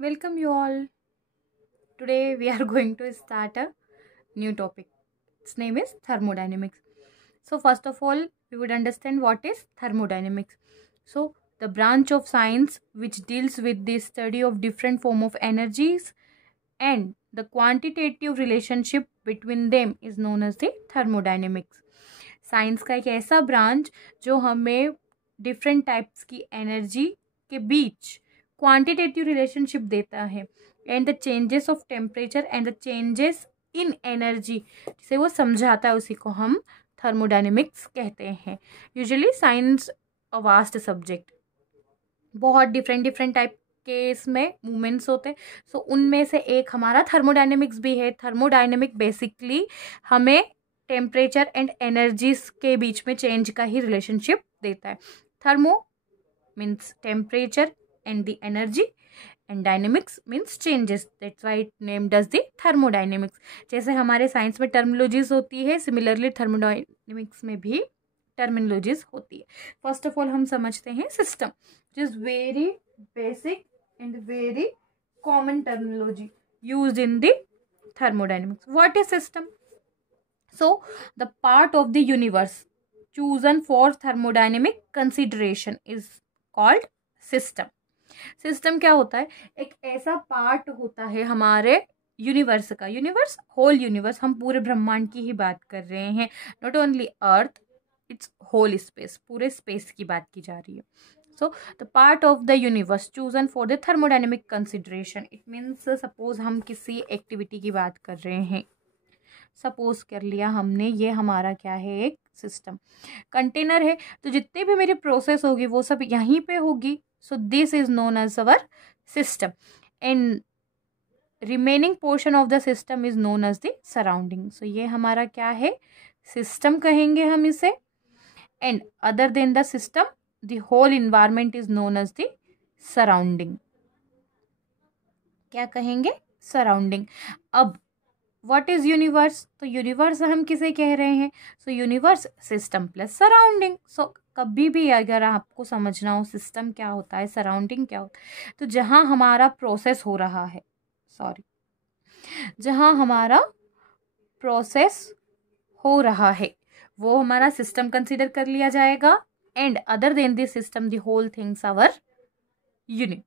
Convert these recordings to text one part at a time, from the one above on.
Welcome you all. Today we are going to start a new topic. Its name is thermodynamics. So first of all, we would understand what is thermodynamics. So the branch of science which deals with the study of different form of energies and the quantitative relationship between them is known as the thermodynamics. Science का एक ऐसा branch जो हमें different types की energy के बीच quantitative relationship देता है and the changes of temperature and the changes in energy जिसे वो समझाता है उसी को हम थर्मोडायनेमिक्स कहते हैं. Usually science a vast subject, बहुत डिफरेंट टाइप के इसमें मूवमेंट्स होते हैं. सो उनमें से एक हमारा थर्मोडायनेमिक्स भी है. थर्मोडायनेमिक बेसिकली हमें टेम्परेचर एंड एनर्जीज के बीच में चेंज का ही रिलेशनशिप देता है. Thermo means temperature and the energy and dynamics means changes. That's why it named as the thermodynamics. जैसे हमारे साइंस में टर्मिनोलॉजीज होती है, सिमिलरली थर्मोडायनेमिक्स में भी टर्मिनोलॉजीज होती है. फर्स्ट ऑफ ऑल हम समझते हैं system, which is very basic and very common terminology used in the thermodynamics. What is system? So the part of the universe chosen for thermodynamic consideration is called system. System क्या होता है? एक ऐसा part होता है हमारे universe का. Universe, whole universe, हम पूरे ब्रह्मांड की ही बात कर रहे हैं. Not only earth, it's whole space, पूरे स्पेस की बात की जा रही है. So the part of the universe chosen for the thermodynamic consideration, it means suppose हम किसी एक्टिविटी की बात कर रहे हैं, सपोज कर लिया हमने, ये हमारा क्या है, एक सिस्टम कंटेनर है. तो जितने भी मेरी प्रोसेस होगी वो सब यहीं पे होगी. So this is known as our system and remaining portion of the system is known as the surrounding. So ये हमारा क्या है, सिस्टम कहेंगे हम इसे. And other than the system the whole environment is known as the surrounding. क्या कहेंगे, surrounding. अब व्हाट इज यूनिवर्स? तो यूनिवर्स हम किसे कह रहे हैं? So universe system plus surrounding. So कभी भी अगर आपको समझना हो सिस्टम क्या होता है, सराउंडिंग क्या होता है, तो जहां हमारा प्रोसेस हो रहा है, जहां हमारा प्रोसेस हो रहा है वो हमारा सिस्टम कंसिडर कर लिया जाएगा. And other than this system, the whole things our universe,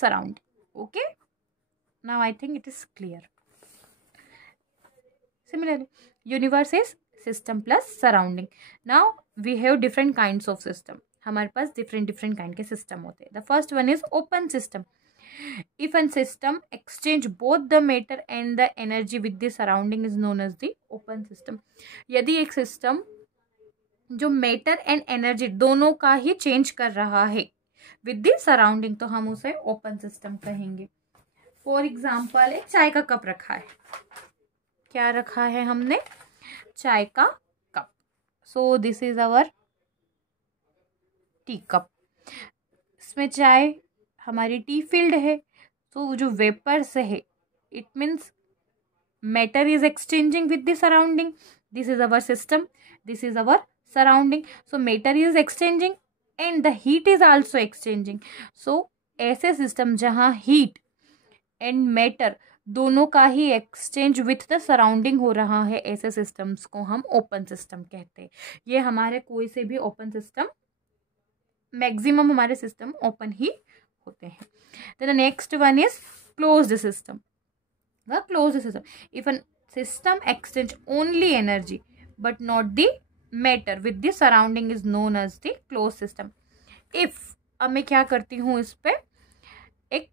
surrounding. Okay, now I think it is clear. Similarly, universe is system plus surrounding. Now we have different kinds of system. हमारे पास different kind के system होते हैं. The first one is open system. If a system exchange both the matter and the energy with the surrounding is known as the open system. यदि एक system जो matter and energy दोनों का ही change कर रहा है विद द सराउंडिंग, तो हम उसे ओपन सिस्टम कहेंगे. फॉर एग्जाम्पल, एक चाय का कप रखा है. क्या रखा है हमने? चाय का cup. So this is our tea cup. इसमें चाय हमारी टी फिल्ड है. तो जो वेपर्स है, it means matter is exchanging with the surrounding. This is our system, this is our surrounding. So matter is exchanging and the heat is also exchanging. So ऐसे system जहाँ heat and matter दोनों का ही exchange with the surrounding हो रहा है, ऐसे systems को हम ओपन सिस्टम कहते हैं. ये हमारे कोई से भी ओपन सिस्टम, मैक्सिमम हमारे सिस्टम ओपन ही होते हैं. Then the next one is closed system. The closed system, if a system exchange only energy but not the matter with the surrounding is known as the close system. If अब मैं क्या करती हूँ, इस पे एक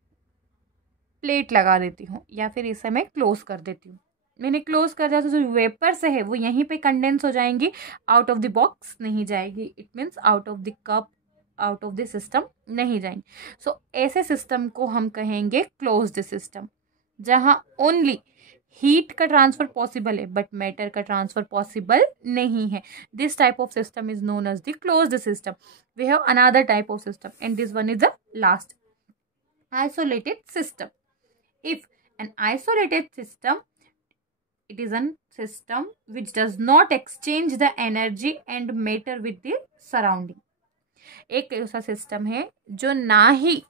प्लेट लगा देती हूँ या फिर इसे मैं क्लोज कर देती हूँ. मैंने क्लोज कर दिया तो जो वेपर्स है वो यहीं पे कंडेंस हो जाएंगी, आउट ऑफ द बॉक्स नहीं जाएगी. It means out of the cup, out of the system नहीं जाएंगे. सो ऐसे सिस्टम को हम कहेंगे क्लोज्ड सिस्टम, जहाँ ओनली हीट का ट्रांसफर पॉसिबल है बट मैटर का ट्रांसफर पॉसिबल नहीं है. This type of system is known as the closed system. We have another type of system and this one is the last, isolated system. If an isolated system, it is a system which does not exchange the energy and matter with the surrounding. एक ऐसा system है जो ना ही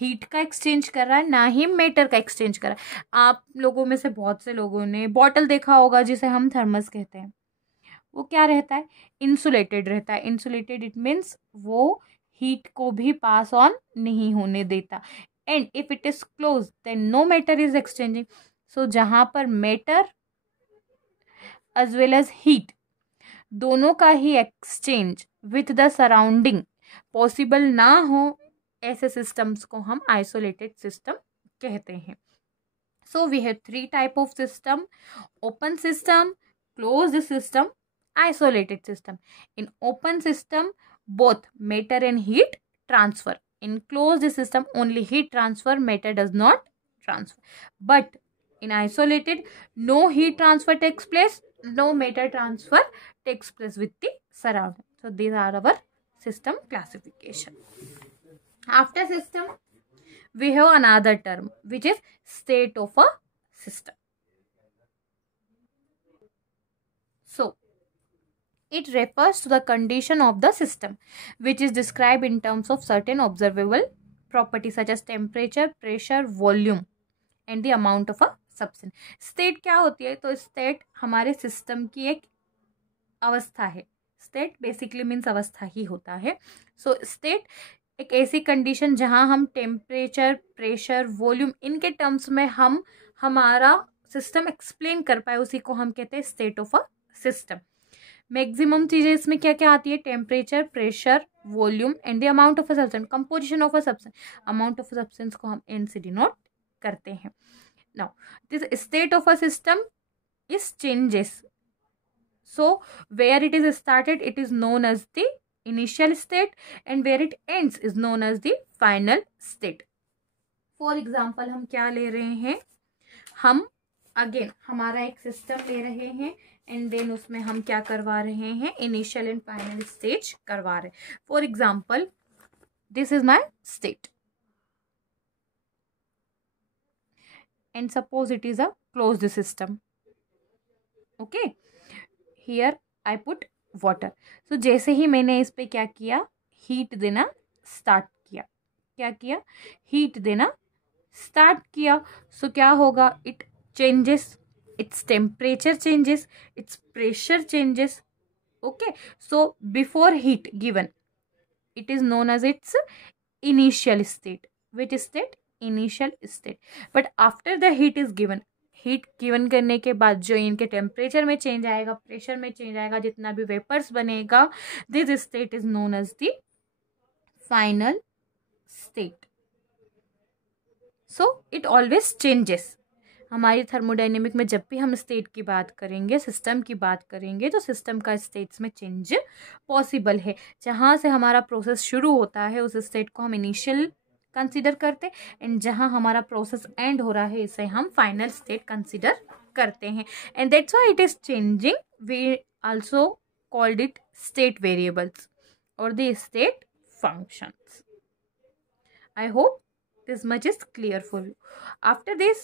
heat का exchange कर रहा है, ना ही मैटर का एक्सचेंज कर रहा है। आप लोगों में से बहुत से लोगों ने बॉटल देखा होगा जिसे हम थर्मस कहते हैं। वो क्या रहता है? इंसुलेटेड रहता है। इंसुलेटेड इट मीन्स वो हीट को भी पास ऑन नहीं होने देता। And if it is close then no matter is exchanging. So जहां पर matter as well as heat दोनों का ही exchange with the surrounding possible ना हो, ऐसे सिस्टम्स को हम आइसोलेटेड सिस्टम कहते हैं। So we have 3 type of system: open system, closed system, isolated system. In open system, both matter and heat transfer. In closed system, only heat transfer, matter does not transfer. But in isolated, no heat transfer takes place, no matter transfer takes place with the surrounding. So these are our system classification. After system, we have another term which is state of a system. So it refers to the condition of the system which is described in terms of certain observable properties such as temperature, pressure, volume and the amount of a substance. State क्या होती है? तो state हमारे system की एक अवस्था है। State basically means अवस्था ही होता है। So state एक ऐसी कंडीशन जहां हम टेम्परेचर, प्रेशर, वॉल्यूम इनके टर्म्स में हम हमारा सिस्टम एक्सप्लेन कर पाए, उसी को हम कहते हैं state of a system. Maximum चीजें इसमें क्या क्या आती है? Temperature, pressure, volume and the amount of a substance, composition of a substance. Amount of substance को हम एन से डिनोट करते हैं। Now this state of a system is changes. So where it is started it is known as the initial state and where it ends is known as the final state. For example, हम क्या ले रहे हैं? हम again हमारा एक system ले रहे हैं एंड देन उसमें हम क्या करवा रहे हैं? इनिशियल एंड फाइनल स्टेज करवा रहे हैं। For example, this is my state and suppose it is a closed system. Okay, here I put water. तो जैसे ही मैंने इस पे क्या किया? हीट देना स्टार्ट किया। क्या किया? हीट देना स्टार्ट किया। सो क्या होगा? It changes, its temperature changes, its pressure changes. Okay, so before heat given it is known as its initial state. Which state? Initial state. But after the heat is given, heat given करने के बाद जो इनके temperature में change आएगा, pressure में change आएगा, जितना भी वेपर्स बनेगा, this state is known as the final state. So it always changes. हमारी थर्मोडायनेमिक में जब भी हम स्टेट की बात करेंगे, सिस्टम की बात करेंगे, तो सिस्टम का स्टेट्स में चेंज पॉसिबल है। जहाँ से हमारा प्रोसेस शुरू होता है उस स्टेट को हम इनिशियल कंसीडर करते हैं एंड जहां हमारा प्रोसेस एंड हो रहा है इसे हम फाइनल स्टेट कंसीडर करते हैं। And that's why it is changing. We also called it state variables और the state functions. I hope this much is clear for you. After this,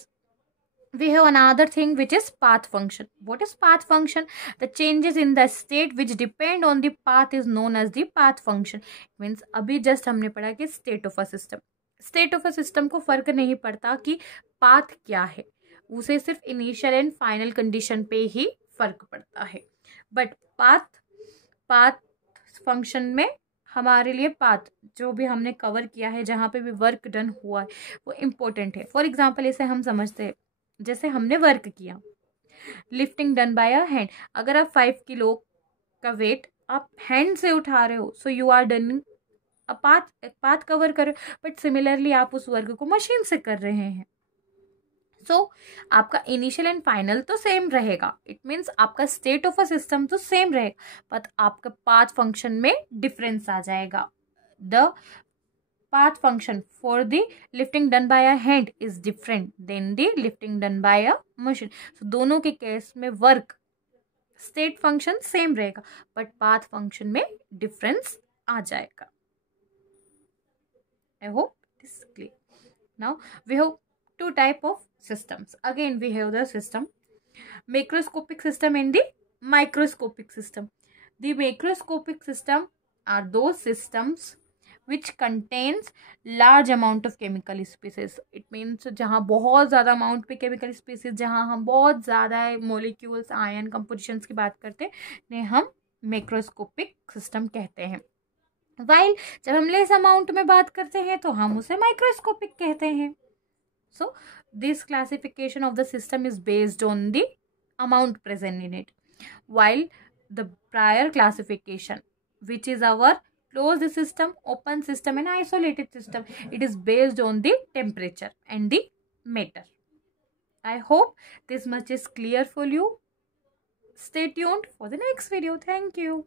we have another thing which is path function. What is path function? The changes in the state which depend on the path is known as the path function. Means अभी just हमने पढ़ा कि state of a system. State of a system को फर्क नहीं पड़ता कि path क्या है, उसे सिर्फ initial and final condition पे ही फर्क पड़ता है। But path function में हमारे लिए पाथ जो भी हमने कवर किया है, जहाँ पे भी वर्क डन हुआ है, वो इम्पोर्टेंट है। फॉर एग्जाम्पल इसे हम समझते हैं, जैसे हमने वर्क किया, lifting done by a hand. अगर आप 5 किलो का वेट आप हैंड से उठा रहे हो, so you are done a path cover कर रहे हो। बट सिमिलरली आप उस वर्क को मशीन से कर रहे हैं, सो आपका इनिशियल एंड फाइनल तो सेम रहेगा। इट मीन्स आपका स्टेट ऑफ अ सिस्टम तो सेम रहेगा, बट आपका पाथ फंक्शन में डिफरेंस आ जाएगा। The path function for the lifting done by a hand is different than the lifting done by a machine. So दोनों के case में work state function same रहेगा, but path function में difference आ जाएगा। I hope this is clear. Now we have 2 type of systems. Again we have the system macroscopic system and the microscopic system. The macroscopic system are those systems which contains large amount of chemical species. It means जहाँ बहुत ज़्यादा amount पे chemical species, जहाँ हम बहुत ज़्यादा molecules ion compositions की बात करते हैं, ने हम macroscopic system कहते हैं. While जब हम लेस अमाउंट में बात करते हैं तो हम उसे माइक्रोस्कोपिक कहते हैं. So this classification of the system is based on the amount present in it, while the prior classification, which is our closed system, open system and isolated system, it is based on the temperature and the matter. I hope this much is clear for you. Stay tuned for the next video. Thank you.